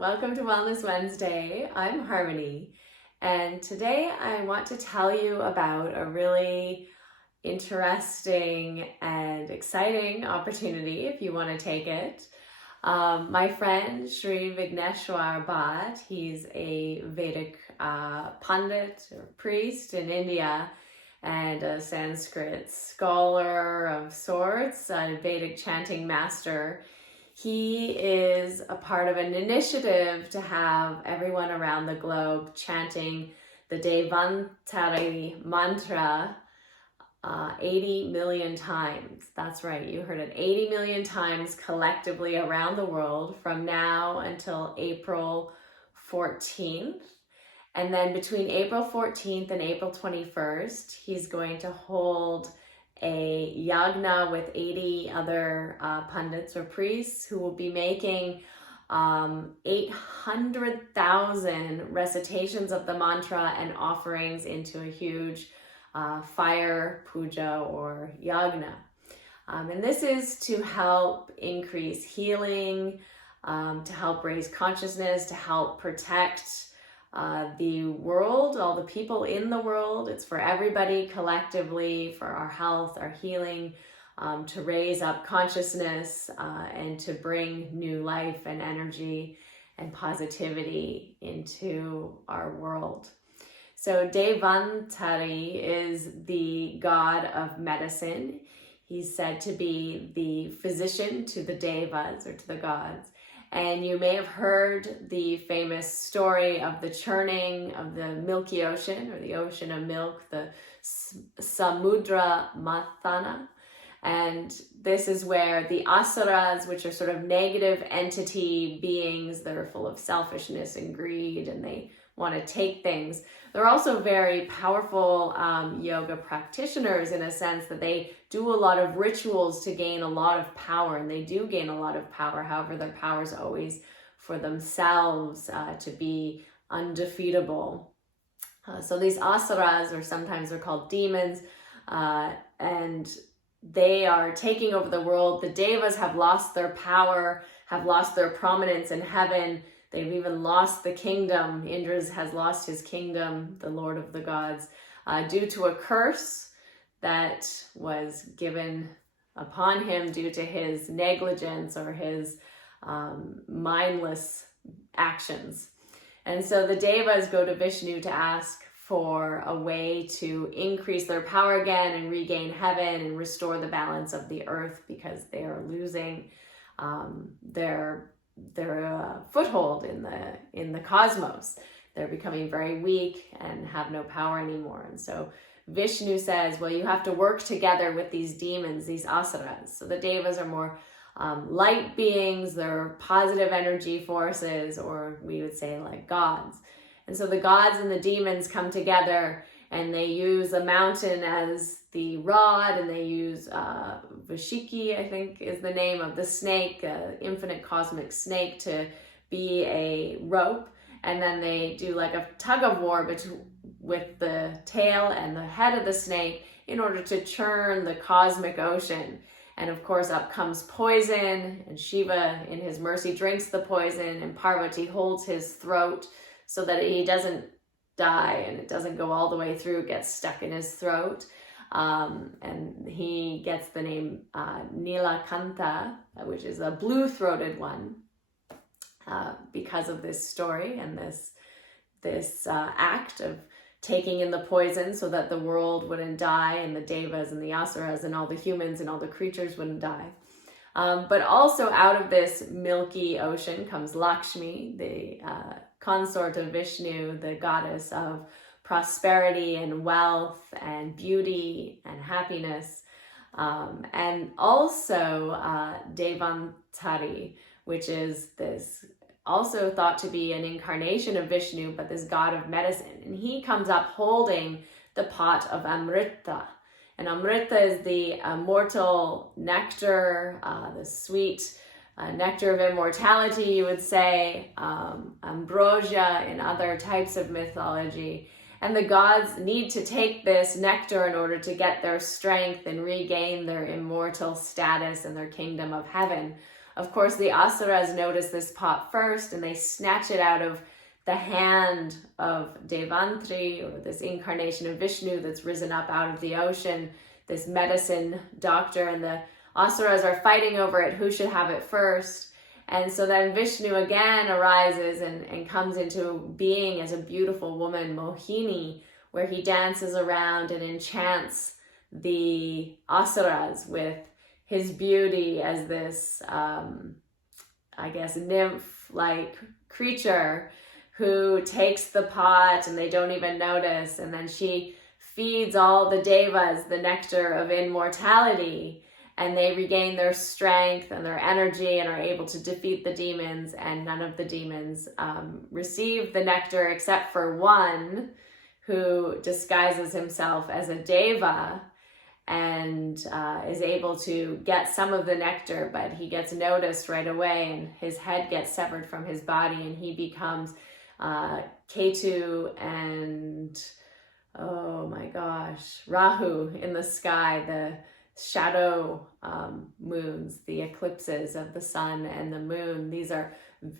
Welcome to Wellness Wednesday. I'm Harmony, and today I want to tell you about a really interesting and exciting opportunity if you want to take it. My friend Sri Vigneshwar Bhatt, he's a Vedic Pandit or priest in India and a Sanskrit scholar of sorts, a Vedic chanting master. He is a part of an initiative to have everyone around the globe chanting the Dhanvantari Mantra 80 million times. That's right, you heard it, 80 million times collectively around the world from now until April 14th. And then between April 14th and April 21st, he's going to hold a yagna with 80 other pundits or priests who will be making 800,000 recitations of the mantra and offerings into a huge fire puja or yagna. And this is to help increase healing, to help raise consciousness, to help protect the world, all the people in the world. It's for everybody collectively, for our health, our healing, to raise up consciousness and to bring new life and energy and positivity into our world. So Dhanvantari is the god of medicine. He's said to be the physician to the devas or to the gods. And you may have heard the famous story of the churning of the milky ocean, or the ocean of milk, the Samudra Mathana. And this is where the Asuras, which are sort of negative entity beings that are full of selfishness and greed, and they want to take things. They're also very powerful yoga practitioners in a sense that they do a lot of rituals to gain a lot of power, and they do gain a lot of power. However, their power is always for themselves to be undefeatable. So these asuras, or sometimes they're called demons, and they are taking over the world. The devas have lost their power, have lost their prominence in heaven. They've even lost the kingdom. Indra has lost his kingdom, the Lord of the gods, due to a curse that was given upon him due to his negligence or his mindless actions. And so the devas go to Vishnu to ask for a way to increase their power again and regain heaven and restore the balance of the earth, because they are losing their foothold in the cosmos. They're becoming very weak and have no power anymore. And so Vishnu says, well, you have to work together with these demons, these asuras. So the devas are more light beings, they're positive energy forces, or we would say like gods. And so the gods and the demons come together, and they use a mountain as the rod, and they use Vashiki, I think is the name of the snake, infinite cosmic snake, to be a rope. And then they do like a tug of war with the tail and the head of the snake in order to churn the cosmic ocean. And of course, up comes poison, and Shiva in his mercy drinks the poison, and Parvati holds his throat so that he doesn't die and it doesn't go all the way through, it gets stuck in his throat. And he gets the name Nilakanta, which is a blue-throated one, because of this story and this act of taking in the poison so that the world wouldn't die, and the devas and the asuras and all the humans and all the creatures wouldn't die. But also out of this milky ocean comes Lakshmi, the consort of Vishnu, the goddess of prosperity and wealth and beauty and happiness. And also Dhanvantari, which is this also thought to be an incarnation of Vishnu, but this god of medicine. And he comes up holding the pot of Amrita. And Amrita is the immortal nectar, the sweet nectar of immortality, you would say, ambrosia in other types of mythology. And the gods need to take this nectar in order to get their strength and regain their immortal status and their kingdom of heaven. Of course, the Asuras notice this pot first, and they snatch it out of the hand of Dhanvantari, or this incarnation of Vishnu that's risen up out of the ocean, this medicine doctor, and the Asuras are fighting over it, who should have it first. And so then Vishnu again arises and comes into being as a beautiful woman, Mohini, where he dances around and enchants the Asuras with his beauty as this, nymph-like creature who takes the pot and they don't even notice. And then she feeds all the devas the nectar of immortality, and they regain their strength and their energy and are able to defeat the demons. And none of the demons receive the nectar except for one, who disguises himself as a deva and is able to get some of the nectar, but he gets noticed right away and his head gets severed from his body, and he becomes Ketu and, oh my gosh, Rahu in the sky, the shadow moons, the eclipses of the sun and the moon. These are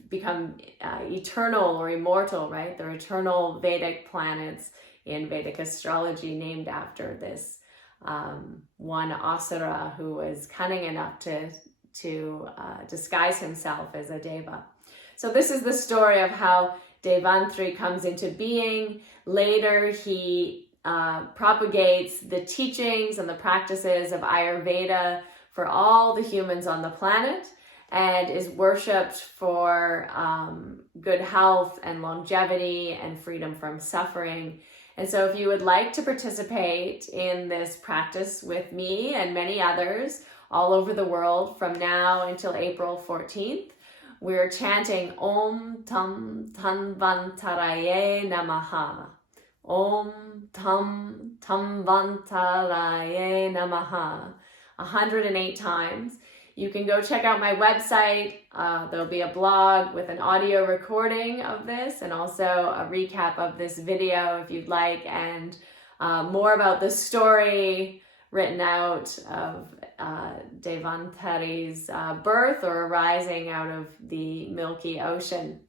become eternal or immortal, right? They're eternal Vedic planets in Vedic astrology, named after this one Asura who was cunning enough to disguise himself as a deva. So this is the story of how Dhanvantari comes into being. Later, he propagates the teachings and the practices of Ayurveda for all the humans on the planet, and is worshipped for good health and longevity and freedom from suffering. And so if you would like to participate in this practice with me and many others all over the world from now until April 14th, we're chanting Dhaṃ Dhanvantaraye Namaḥ. Dhaṃ Dhanvantaraye Namaḥ. 108 times. You can go check out my website. There'll be a blog with an audio recording of this and also a recap of this video if you'd like, and more about the story written out of Dhanvantari's birth or arising out of the Milky Ocean.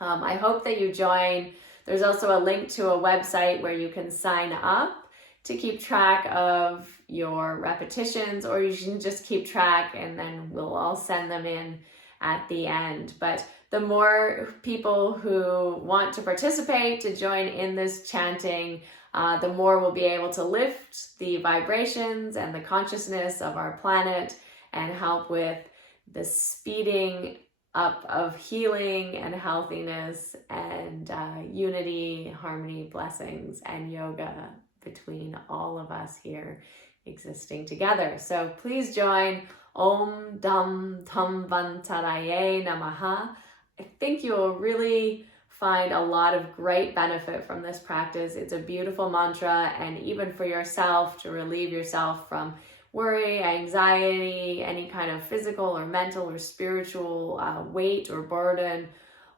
I hope that you join. There's also a link to a website where you can sign up to keep track of your repetitions, or you can just keep track and then we'll all send them in at the end. But the more people who want to participate, to join in this chanting, the more we'll be able to lift the vibrations and the consciousness of our planet and help with the speeding up of healing and healthiness and unity, harmony, blessings, and yoga between all of us here existing together. So please join Dhaṃ Dhanvantaraye Namaḥ. I think you will really find a lot of great benefit from this practice. It's a beautiful mantra, and even for yourself, to relieve yourself from worry, anxiety, any kind of physical or mental or spiritual weight or burden,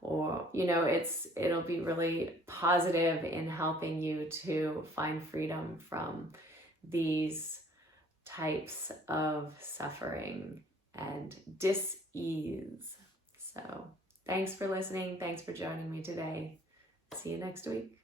or, it'll be really positive in helping you to find freedom from these types of suffering and dis-ease. So thanks for listening. Thanks for joining me today. See you next week.